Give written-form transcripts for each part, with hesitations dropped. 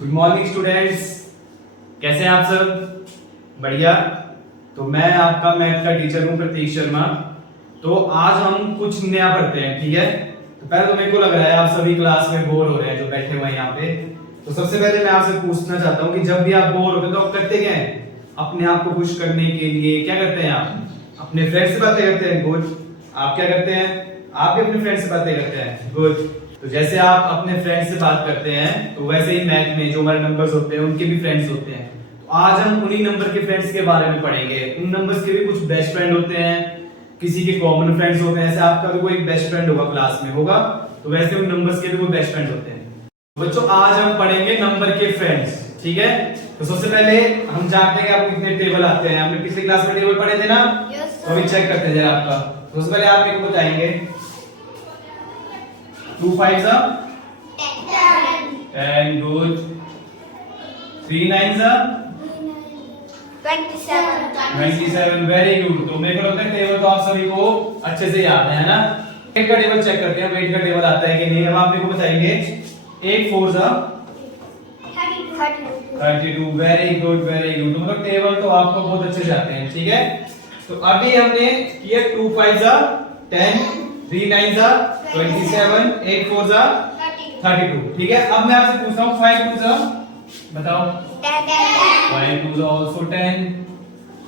Good morning students, कैसे हैं आप सब? बढ़िया। तो मैं आपका मैथ का टीचर हूं प्रतीक शर्मा। तो आज हम कुछ नया पढ़ते हैं, ठीक है? तो पहले तो मेरे को लग रहा है आप सभी क्लास में बोर हो रहे हैं जो बैठे हुए हैं यहाँ पे। तो सबसे पहले मैं आपसे पूछना चाहता हूँ कि जब भी आप बोर होते हैं तो आप करते क्या हैं? अपने आप को खुश करने के लिए क्या करते हैं आप? अपने फ्रेंड से बातें करते हैं। गुड। आप क्या करते हैं? आप भी अपने फ्रेंड से बातें करते हैं। गुड। तो जैसे आप अपने फ्रेंड से बात करते हैं तो वैसे ही मैथ में जो हमारे नंबर्स होते हैं उनके भी फ्रेंड्स होते हैं। तो आज हम उन्हीं नंबर के फ्रेंड्स के बारे में पढ़ेंगे। उन नंबर्स के भी कुछ बेस्ट फ्रेंड होते हैं, किसी के कॉमन फ्रेंड्स होते हैं। ऐसे आपका भी कोई बेस्ट फ्रेंड होगा क्लास में, होगा? तो वैसे उन नंबर्स के भी कोई बेस्ट फ्रेंड होते हैं। बच्चों आज हम पढ़ेंगे नंबर के फ्रेंड्स, ठीक है? तो सबसे पहले हम जानते हैं कि आपको कितने टेबल आते हैं। हमने पिछली क्लास में टेबल पढ़े थे ना? तो अभी चेक करते हैं जरा आपका। तो सबसे पहले आप मेरे को बताएंगे 2 5s are 10, good. 3 9s are 27, very good. तो मेरे को लगता है टेबल तो आप सभी को अच्छे से याद है ना? वेट का टेबल चेक करते हैं, वेट का टेबल आता है कि नहीं। अब आप मेरे को बताएंगे 8 4s are 32, very good very good. तो मतलब टेबल तो आपको बहुत अच्छे से आते हैं, ठीक है? तो अभी हमने किया 2 5s are 10, 3 9s are 27, 8 4s are 32, ठीक है? अब मैं आपसे पूछता हूँ 5 2s are बताओ 5 2s are also 10।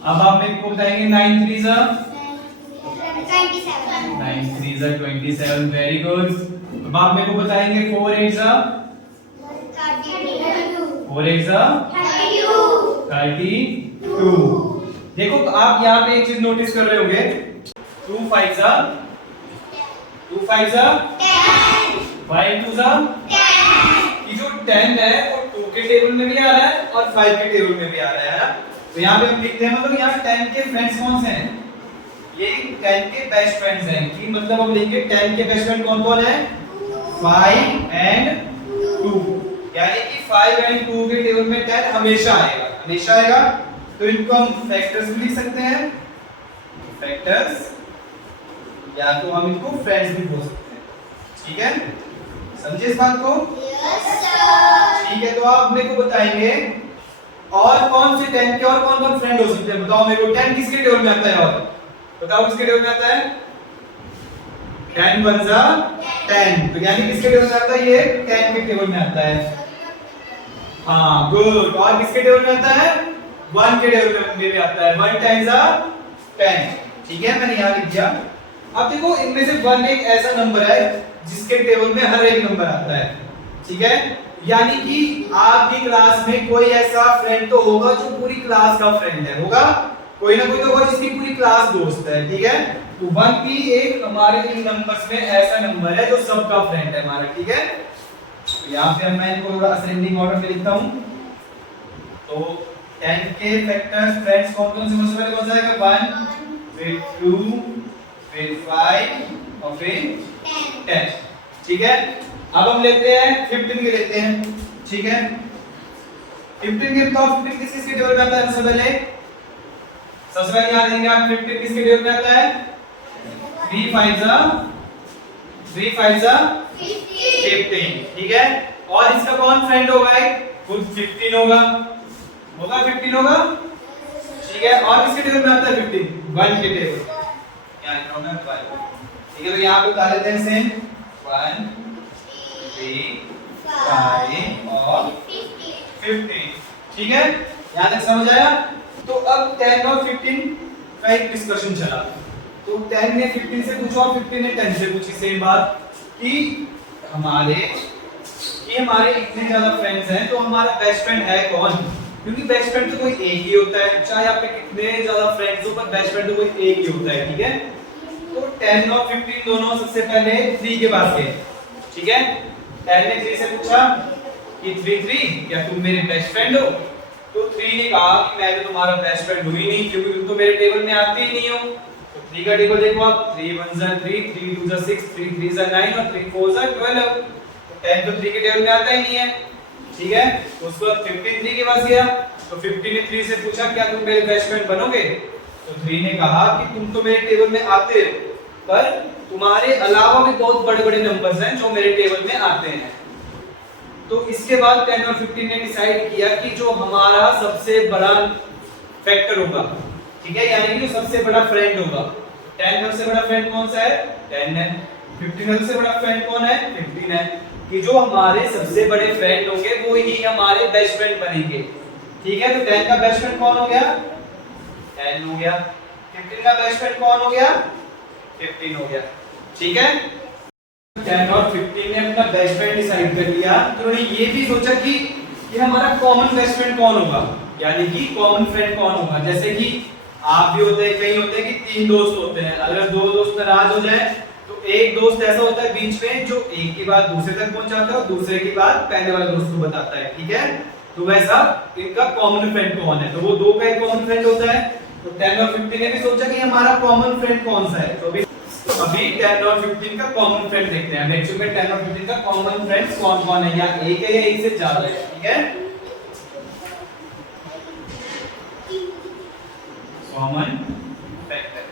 अब आप मेरे को बताएंगे 9 3s are 27, वेरी गुड। अब आप मेरे को बताएंगे 4 8s are 32। देखो आप यहाँ पे एक चीज नोटिस कर रहे होंगे, 2 5s are 10, 5 2s are 10। ये जो 10 है वो 2 के टेबल में भी आ रहा है और 5 के टेबल में भी आ रहा है ना? तो यहाँ पे हम लिखते हैं, मतलब यहाँ 10 के फ्रेंड्स कौन से हैं? ये 10 के बेस्ट फ्रेंड्स हैं। कि मतलब हम लिखेंगे 10 के बेस्ट फ्रेंड कौन कौन है? 5 and 2। यानी कि 5 and 2 के टेबल में 10 हमेशा आएगा, हमेशा आएगा। तो इनको हम फैक्टर्स भी लिख सकते हैं, फैक्टर्स, या तो हम इनको फ्रेंड्स भी बोल सकते हैं, ठीक है? समझे इस बात को? ठीक है। तो आप मेरे को बताएंगे और कौन से 10 के और कौन कौन फ्रेंड हो सकते हैं? बताओ मेरे को 10 किसके टेबल में आता है? और बताओ किसके टेबल में आता है? 10 1s are 10। तो यानी किसके टेबल में आता है? ये 10 के टेबल में आता है। हाँ गुड। और किसके टेबल में आता है? 1 के टेबल में भी आता है। 1 10s are 10, ठीक है? मैंने यहाँ लिख दिया। अब देखो इनमें से 1 एक ऐसा नंबर है जिसके टेबल में हर एक नंबर आता है, ठीक है? यानी कि आपकी क्लास में कोई ऐसा फ्रेंड तो होगा जो पूरी क्लास का फ्रेंड है, होगा? कोई ना कोई तो होगा जिसकी पूरी क्लास दोस्त है, ठीक है? तो 1 की एक हमारे इन नंबर्स में ऐसा नंबर है जो सबका फ्रेंड है हमारा, ठीक है? तो यहाँ पे मैं इनको थोड़ा असेंडिंग ऑर्डर में लिखता हूँ। तो 10 के फैक्टर्स फ्रेंड्स कौन कौन से? सबसे पहले कौन सा आएगा? 1, फिर 2, फिर 5 और फिर 10, ठीक है? अब हम लेते हैं 15 के लेते हैं, ठीक है? 15 के बताओ 15 किसके टेबल में आता है? सबसे पहले यहाँ देंगे आप 15 किसके टेबल में आता है? 3 5s are 15, ठीक है? और इसका कौन फ्रेंड होगा? खुद 15 होगा, 15 होगा, ठीक है? और किसके टेबल में आता है 15? 1 के टेबल, यहाँ लिखा हूं मैं 1, ठीक है? तो यहाँ पे उतार लेते हैं सेम 1 3 5 और 15, ठीक है? यहाँ तक समझ आया? तो अब 10 और 15 का एक डिस्कशन चला। तो 10 ने 15 से पूछा और 15 ने 10 से पूछी सेम बात कि हमारे इतने ज्यादा फ्रेंड्स हैं तो हमारा बेस्ट फ्रेंड है कौन? क्योंकि बेस्ट फ्रेंड तो कोई एक ही होता है, चाहे आपके कितने ज्यादा फ्रेंड्स हो, पर बेस्ट फ्रेंड तो कोई एक ही होता है, ठीक है? तो 10 और 15 दोनों सबसे पहले 3 के पास गए, ठीक है? 10 ने 3 से पूछा कि 3 क्या तुम मेरे बेस्ट फ्रेंड हो? तो 3 ने कहा कि मैं तो तुम्हारा बेस्ट फ्रेंड हूं ही नहीं, क्योंकि तुम तो मेरे टेबल में आते ही नहीं हो। तो 3 का टेबल देखो आप, 3 1s are 3, 3 2s are 6, 3 3s are 9 और 3 4s are 12। तो 10 तो 3 के टेबल में आता ही नहीं है, ठीक है? तो उसके बाद 15 3 के पास गया। तो 15 ने 3 से पूछा क्या तुम मेरे बेस्ट फ्रेंड बनोगे? तो 3 ने कहा कि तुम तो मेरे टेबल में आते हो, पर तुम्हारे अलावा भी बहुत बड़े-बड़े नंबर्स हैं जो मेरे टेबल में आते हैं। तो इसके बाद 10 और 15 ने डिसाइड किया कि जो हमारा सबसे बड़ा फैक्टर होगा, ठीक है, यानी कि जो सबसे बड़ा फ्रेंड होगा, 10 में सबसे बड़ा फ्रेंड कौन सा है? 10 है। 15 में सबसे बड़ा फ्रेंड कौन है? 15 है। कि जो हमारे सबसे बड़े फ्रेंड होंगे वो ही हमारे बेस्ट फ्रेंड बनेंगे, ठीक है। तो 10 का बेस्ट फ्रेंड कौन हो गया? 10 हो गया। 15 का बेस्ट फ्रेंड कौन हो गया? 15 हो गया, ठीक है। 10 और 15 ने अपना बेस्ट फ्रेंड डिसाइड कर लिया, तो उन्होंने ये भी सोचा कि ये हमारा कॉमन बेस्ट फ्रेंड कौन होगा, यानी कि कॉमन फ्रेंड कौन होगा। जैसे कि आप भी होते हैं, कई होते हैं कि 3 दोस्त होते हैं, अगर 2 दोस्त नाराज हो जाए तो एक दोस्त ऐसा होता है बीच में जो एक की बात दूसरे तक पहुंचाता है और दूसरे की बात पहले वाले दोस्त को बताता है, ठीक है। तो वैसा इनका कॉमन फ्रेंड कौन है, तो वो 2 का एक कॉमन फ्रेंड होता है। तो 10 और 15 ने भी सोचा कि हमारा कॉमन फ्रेंड कौन सा है, तो अभी 10 और 15 का कॉमन फ्रेंड देखते हैं। नेक्स्ट में 10 और 15 का कॉमन फ्रेंड कौन कौन है, या एक है या एक से ज्यादा है, ठीक है। कॉमन फैक्टर,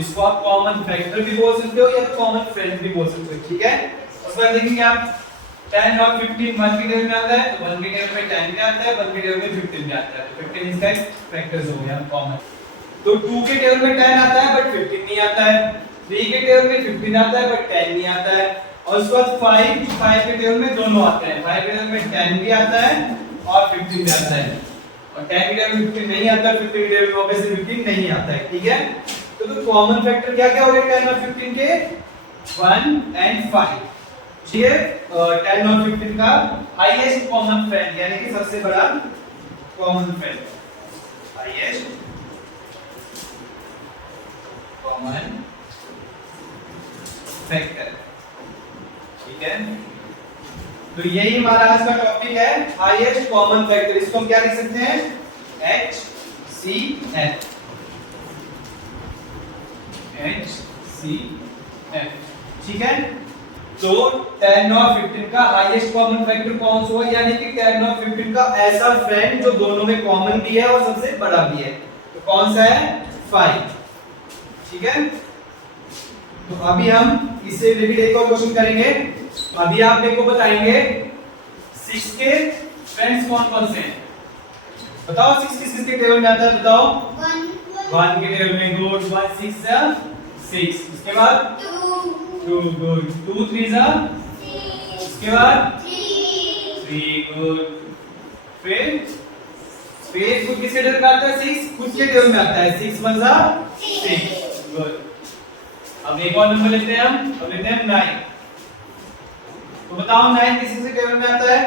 इसको आप कॉमन फैक्टर भी बोल सकते हो या कॉमन फ्रेंड भी बोल सकते हो, ठीक है। उसके बाद देखेंगे आप 10 और 15 1 के टेबल में आता है, तो 1 के टेबल में 10 भी आता है, 1 के टेबल में 15 भी आता है, तो 15 इसका फैक्टर्स हो गया कॉमन। तो 2 के टेबल में 10 आता है बट 15 नहीं आता है, 3 के टेबल में 15 आता है बट 10 नहीं आता है, और उसके बाद 5 के टेबल में दोनों आते हैं, 5 के टेबल में 10 भी आता है और 15 भी आता है, और 10 के टेबल में 15 नहीं आता, 15 के टेबल में ऑब्वियसली 15 नहीं आता है, ठीक है। तो कॉमन फैक्टर क्या क्या हो गए 10 और 15 के? 1 एंड 5, ठीक है। 10 और 15 का हाईएस्ट कॉमन फ्रेंड, यानी कि सबसे बड़ा common friend, highest common factor, ठीक है। तो यही हमारा आज का टॉपिक है, हाईएस्ट कॉमन फैक्टर। इसको हम क्या लिख सकते हैं? HCF, ठीक है। तो 10 और 15 का हाईएस्ट कॉमन फैक्टर कौन सा है, यानी कि 10 और 15 का ऐसा फ्रेंड जो दोनों में कॉमन भी है और सबसे बड़ा भी है, तो कौन सा है? 5, ठीक है। तो अभी हम इससे रिलेटेड एक और क्वेश्चन करेंगे। अभी आप मेरे को बताएंगे 6 के फ्रेंड्स कौन कौन से हैं, बताओ। 6 किस के टेबल में आता है, बताओ। 1 के टेबल में, गुड, 1 6 जा 6, उसके बाद 2 गुड, 2 3 जा 6, उसके बाद 3 गुड, फिर खुद किसके टेबल में आता है? 6 खुद के टेबल में आता है, 6 1 जा 6, गुड। अब एक और नंबर लेते हैं हम, अब लेते हैं 9। तो बताओ 9 किसके टेबल में आता है?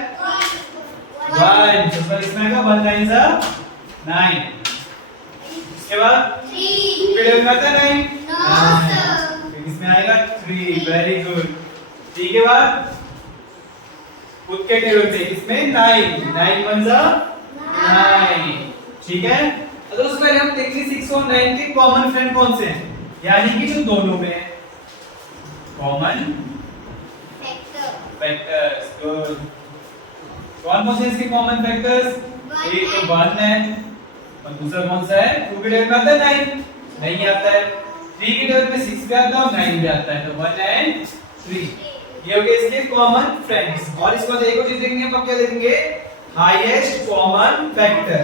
1, तो इसमें आएगा 1 9 जा 9, उसके बाद 3 के टेबल में आता है 9, फिर इसमें आएगा 3, वेरी गुड। 3 के बाद खुद के टेबल पे इसमें 9 1 जा 9, ठीक है। तो उससे पहले हम देखेंगे 6 और 9 के कॉमन फ्रेंड कौन से हैं, यानी कि जो दोनों में है, कॉमन फैक्टर्स, गुड। कौन से इसके कॉमन फैक्टर्स? एक तो 1 है और दूसरा कौन सा है? 2 के टेबल में आता है 9, नहीं आता है, 3 के टेबल में 6 भी आता है और 9 भी आता है, तो 1 एंड 3 ये हो गए इसके कॉमन फ्रेंड्स। और इसके बाद एक और चीज देखेंगे, हम क्या देखेंगे? हाईएस्ट कॉमन फैक्टर,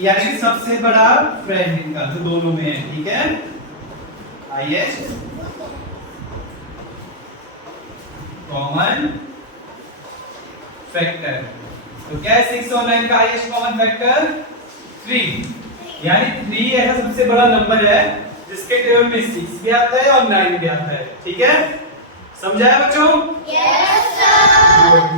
यानी कि सबसे बड़ा फ्रेंड इनका जो दोनों में है, ठीक है। हाईएस्ट कॉमन फैक्टर, तो क्या है 6 और 9 का हाईएस्ट कॉमन फैक्टर? 3, यानी 3 ऐसा सबसे बड़ा नंबर है जिसके टेबल में 6 भी आता है और 9 भी आता है, ठीक है। समझाया बच्चों? Yes sir.